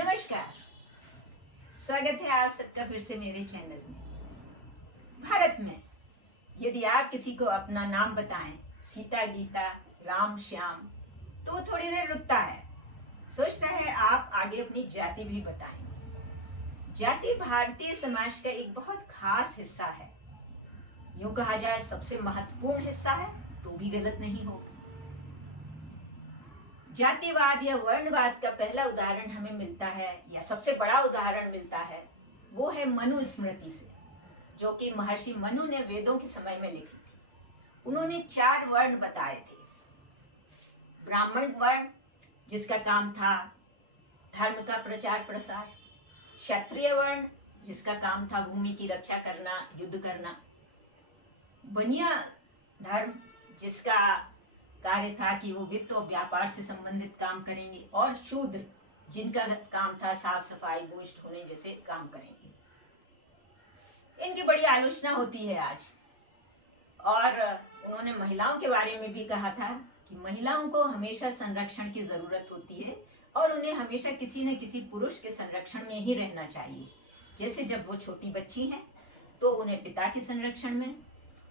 नमस्कार। स्वागत है आप सबका फिर से मेरे चैनल में। भारत में यदि आप किसी को अपना नाम बताएं, सीता, गीता, राम, श्याम, तो वो थोड़ी देर रुकता है, सोचता है आप आगे अपनी जाति भी बताएं। जाति भारतीय समाज का एक बहुत खास हिस्सा है, यूं कहा जाए सबसे महत्वपूर्ण हिस्सा है तो भी गलत नहीं होगा। जातिवाद या वर्णवाद का पहला उदाहरण हमें मिलता है, या सबसे बड़ा उदाहरण मिलता है, वो है मनु स्मृति से, जो कि महर्षि मनु ने वेदों के समय में लिखी थी। उन्होंने 4 वर्ण बताए थे। ब्राह्मण वर्ण, जिसका काम था धर्म का प्रचार प्रसार। क्षत्रिय वर्ण, जिसका काम था भूमि की रक्षा करना, युद्ध करना। बनिया धर्म, जिसका कार्य था कि वो वित्त और व्यापार से संबंधित काम करेंगे। और शूद्र, जिनका काम था साफ सफाई, गोष्ठ होने जैसे काम करेंगे। इनकी बड़ी आलोचना होती है आज। और उन्होंने महिलाओं के बारे में भी कहा था कि महिलाओं को हमेशा संरक्षण की जरूरत होती है और उन्हें हमेशा किसी न किसी पुरुष के संरक्षण में ही रहना चाहिए। जैसे जब वो छोटी बच्ची हैं तो उन्हें पिता के संरक्षण में,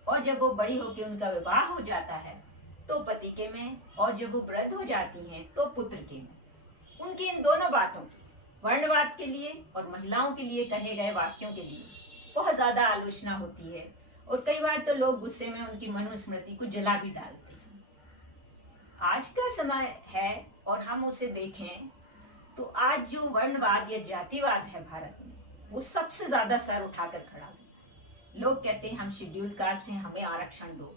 और जब वो बड़ी होकर उनका विवाह हो जाता है तो पति के में, और जब वो वृद्ध हो जाती हैं तो पुत्र के में। उनकी इन दोनों बातों की, वर्णवाद के लिए और महिलाओं के लिए कहे गए वाक्यों के लिए बहुत ज्यादा आलोचना होती है, और कई बार तो लोग गुस्से में उनकी मनुस्मृति को जला भी डालते हैं। आज का समय है और हम उसे देखें तो आज जो वर्णवाद या जातिवाद है भारत में, वो सबसे ज्यादा सर उठाकर खड़ा है। लोग कहते हैं हम शेड्यूल कास्ट हैं, हमें आरक्षण दो।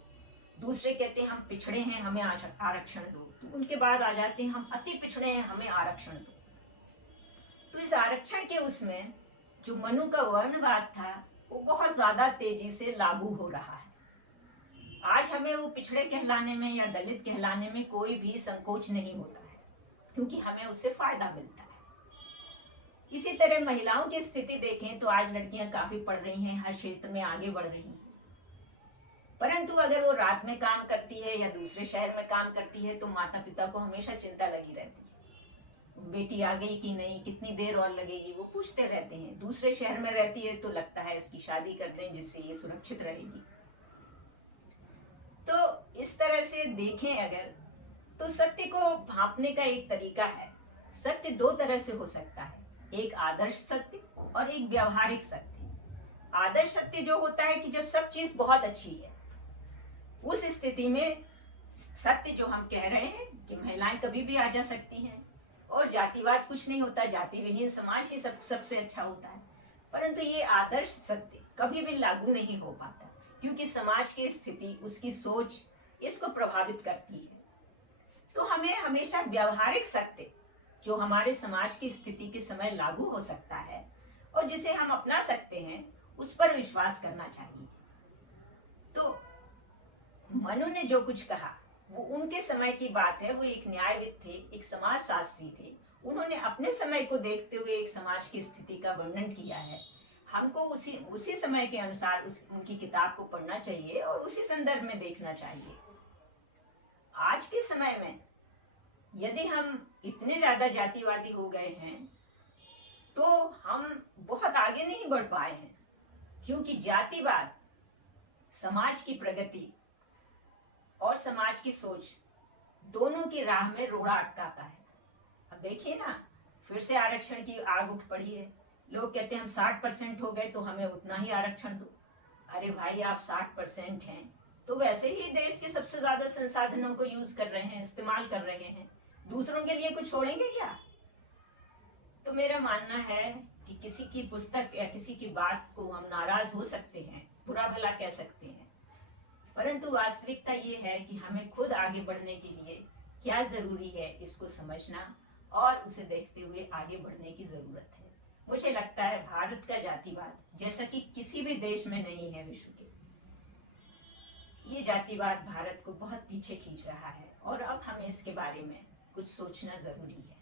दूसरे कहते हैं हम पिछड़े हैं, हमें आरक्षण दो। तो उनके बाद आ जाते हैं हम अति पिछड़े हैं, हमें आरक्षण दो। तो इस आरक्षण के उसमें जो मनु का वर्णवाद था वो बहुत ज्यादा तेजी से लागू हो रहा है। आज हमें वो पिछड़े कहलाने में या दलित कहलाने में कोई भी संकोच नहीं होता है, क्योंकि हमें उससे फायदा मिलता है। इसी तरह महिलाओं की स्थिति देखें तो आज लड़कियां काफी पढ़ रही हैं, हर क्षेत्र में आगे बढ़ रही हैं। परंतु अगर वो रात में काम करती है या दूसरे शहर में काम करती है तो माता पिता को हमेशा चिंता लगी रहती है, बेटी आ गई कि नहीं, कितनी देर और लगेगी, वो पूछते रहते हैं। दूसरे शहर में रहती है तो लगता है इसकी शादी कर दें जिससे ये सुरक्षित रहेगी। तो इस तरह से देखें अगर, तो सत्य को भांपने का एक तरीका है। सत्य 2 तरह से हो सकता है, एक आदर्श सत्य और एक व्यावहारिक सत्य। आदर्श सत्य जो होता है कि जब सब चीज बहुत अच्छी है, उस स्थिति में सत्य जो हम कह रहे हैं कि महिलाएं कभी भी आ जा सकती हैं और जातिवाद कुछ नहीं होता, जाति विहीन समाज ही सबसे अच्छा होता है। परंतु ये आदर्श सत्य कभी भी लागू नहीं हो पाता, क्योंकि समाज की स्थिति, उसकी सोच इसको प्रभावित करती है। तो हमें हमेशा व्यावहारिक सत्य जो हमारे समाज की स्थिति के समय लागू हो सकता है और जिसे हम अपना सकते हैं, उस पर विश्वास करना चाहिए। तो मनु ने जो कुछ कहा वो उनके समय की बात है। वो एक न्यायविद थे, एक समाजशास्त्री थे। उन्होंने अपने समय को देखते हुए एक समाज की स्थिति का वर्णन किया है। हमको उसी समय के अनुसार उनकी किताब को पढ़ना चाहिए और उसी संदर्भ में देखना चाहिए। आज के समय में यदि हम इतने ज्यादा जातिवादी हो गए हैं तो हम बहुत आगे नहीं बढ़ पाए हैं, क्योंकि जातिवाद समाज की प्रगति और समाज की सोच दोनों की राह में रोड़ा अटकाता है। अब देखिए ना, फिर से आरक्षण की आग उठ पड़ी है। लोग कहते हैं हम 60% हो गए तो हमें उतना ही आरक्षण दो। अरे भाई, आप 60% हैं तो वैसे ही देश के सबसे ज्यादा संसाधनों को यूज कर रहे हैं, इस्तेमाल कर रहे हैं, दूसरों के लिए कुछ छोड़ेंगे क्या? तो मेरा मानना है कि किसी की पुस्तक या किसी की बात को हम नाराज हो सकते हैं, बुरा भला कह सकते हैं, परंतु वास्तविकता ये है कि हमें खुद आगे बढ़ने के लिए क्या जरूरी है इसको समझना और उसे देखते हुए आगे बढ़ने की जरूरत है। मुझे लगता है भारत का जातिवाद जैसा कि किसी भी देश में नहीं है विश्व के, ये जातिवाद भारत को बहुत पीछे खींच रहा है और अब हमें इसके बारे में कुछ सोचना जरूरी है।